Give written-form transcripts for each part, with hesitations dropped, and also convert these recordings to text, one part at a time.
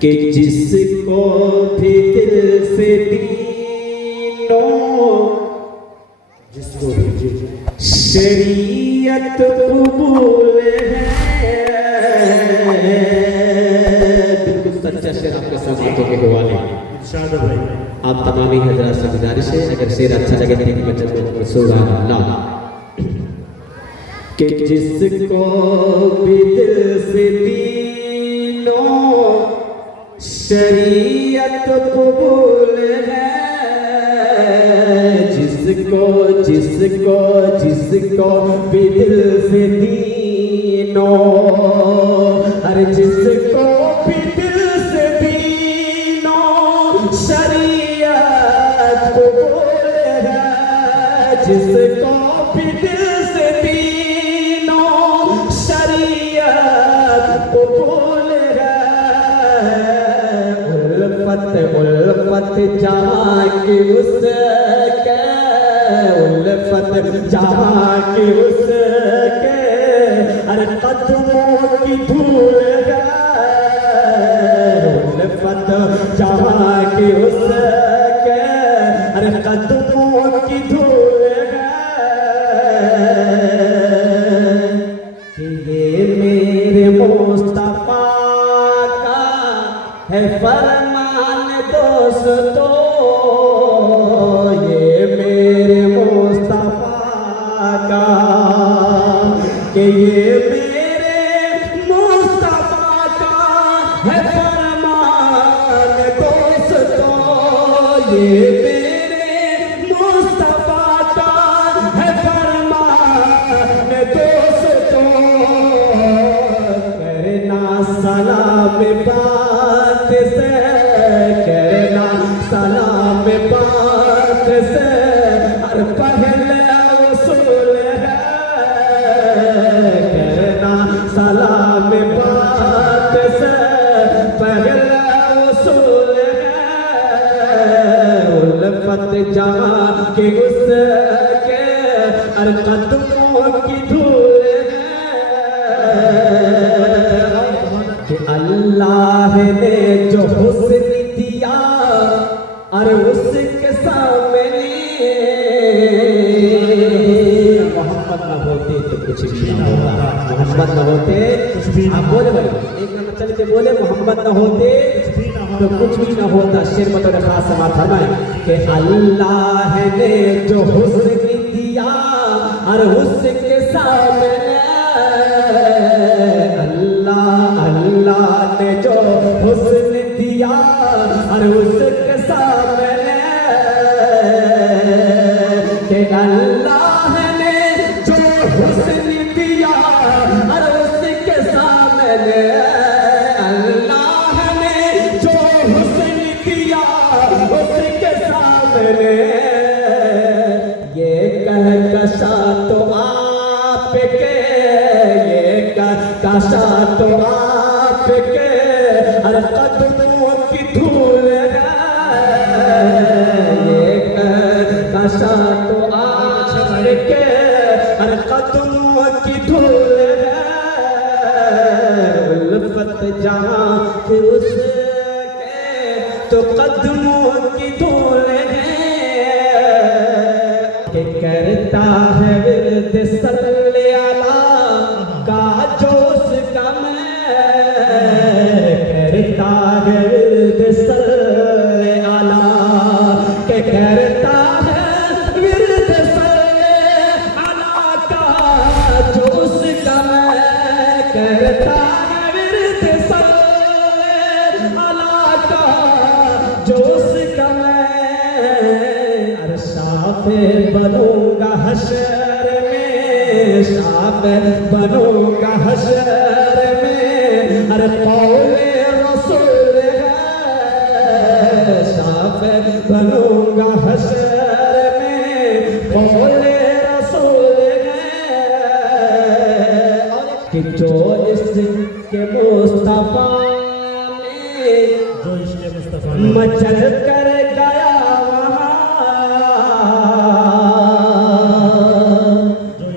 कि जिसको भी दिल से दीनों जिसको भी शरीयत कबूल है। बिल्कुल सच्चा शेर आपके सामने के हवाले। इरशाद भाई आप तमामी हजरात से गुजारिश है, अगर शेर अच्छा लगे तो बचन में सुभान अल्लाह। कि जिसको भी दिल से दीनों शरीयत कबूल है, जिसको जिसको जिसको भी दिल से दीनों, अरे जिसको भी दिल से दीनों शरीयत कबूल है, जिसको भी दिल से दीनों शरीयत कबूल है। उल्फत उल्फत जहाँ की उसके, उल्फत जहाँ की उसके, अरे कदमों की धूल है। उल्फत जहाँ की उसके, अरे कदमों की धूल है। कि ये मेरे मुस्तफा का है फरमान दोस्तों, ये मेरे मुस्तफा का, कि ये मेरे मुस्तफा का है फरमान दोस्तों, ये मेरे मुस्तफा का है फरमान दोस्तों। करना सलाम बात से, करना सलाम बात से, हर पहले उसूल है। करना सलाम बात से पहले उसूल है। उल्फत जहाँ के उसके, हर कदमों की धूल है। कि अल्लाह ने जो हुस्न दिया, और उसके सामने मोहम्मद न होते तो कुछ भी न होता, मोहम्मद न होते कुछ भी न आप बोले भाई एक नंबर चल के बोले, मोहम्मद न होते तो कुछ भी न होता। शेर बतौर खास समाप्त फरमाए कि अल्लाह ने जो हुस्न दिया, और उसके सामने अल्लाह ने जो हुस्न दिया, और उसके सामने, कि अल्लाह ने जो हुस्न दिया, और उसके सामने, अल्लाह ने जो हुस्न दिया उसके सामने, ये कहकशा तो आपके, ये कहकशा तो आपके, हर कदमों की धूल है। ये कहकशा तो आपके, हर कदमों की धूल है। उल्फत जहाँ की उसके, तो कदमों की धूल है। कि करता है विरद सल्ले अला का जो उसका मैं, करता है विरद सल्ले अला, के करता है विरद सल्ले अला का जो उसका मैं, करता है विरद सल्ले अला का जो उसका मैं। अरे शाफिर बनूंगा हशर में, शाफिर बनूंगा हशर में, अरे कौले रसूल है। शाफिर बनूंगा हशर में, कौले रसूल है। कि जो इसके मुस्तफा ने, जो इसके मुस्तफा मचल कर गया वहाँ,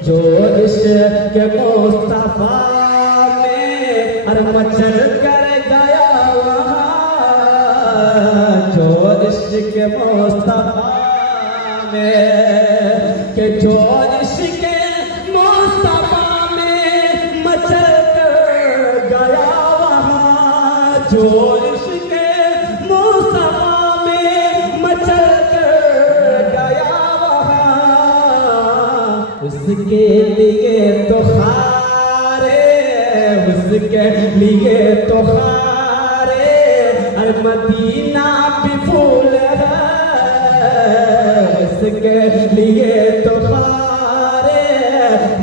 जो इसके मुस्तफा में, और मचल कर गया वहाँ। मुस्तफा में, के जो इश्क मुस्तफा में मचल कर गया वहाँ, जो इश्क मुस्तफा में मचल कर गया वहाँ, उसके लिए तो खारे, उसके लिए तो खारे, अरे मदीना भी फूल है, उसके लिए तो खारे,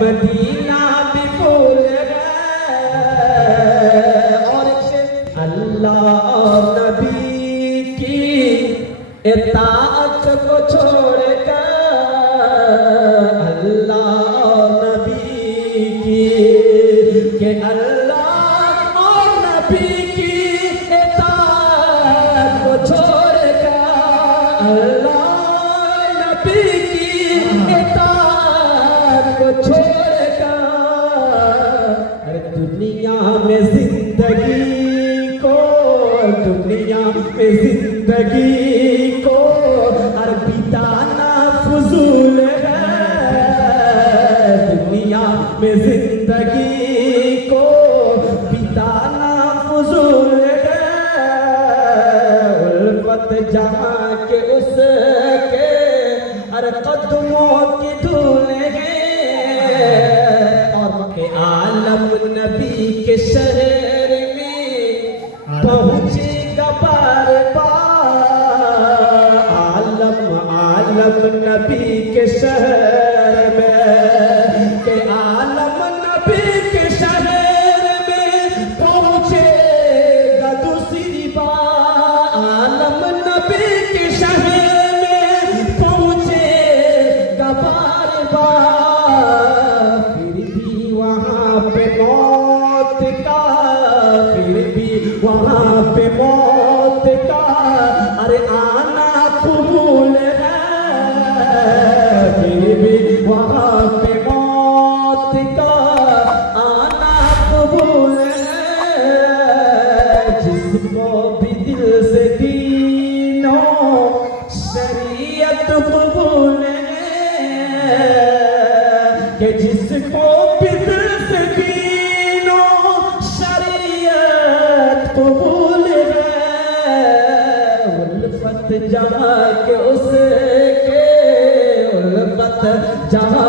मदीना भी फूल है। और एक शेर, अल्लाह और नबी की इताअत को छोड़कर, अल्लाह और नबी की, के अल्लाह और नबी की इताअत को छोड़कर, अल्लाह नबी की इताअत को छोड़कर, अरे दुनिया में जिंदगी को, दुनिया में जिंदगी को हर बिताना फजूल है, दुनिया में जिंदगी को बिताना फजूल है, उल्फत जहाँ के उसके हर कदमों की धूल है, और के आलम नबी के शहर में पहुँचेगा बार बार, आलम आलम नबी के शहर में, के आलम नबी के शहर में पहुँचेगा दूसरी बार, आलम नबी के शहर में पहुँचेगा बार बार, फिर भी वहाँ पे मौत का, फिर भी वहाँ पे मौत का अरे आना कबूल है, फिर भी वहाँ पे मौत का आना कबूल है, जिसको भी दिल से दीनो शरीयत कबूल है, कि जिसको भी दिल से दीनो शरीयत कबूल है, उल्फत जहाँ के उसके, उल्फत जहाँ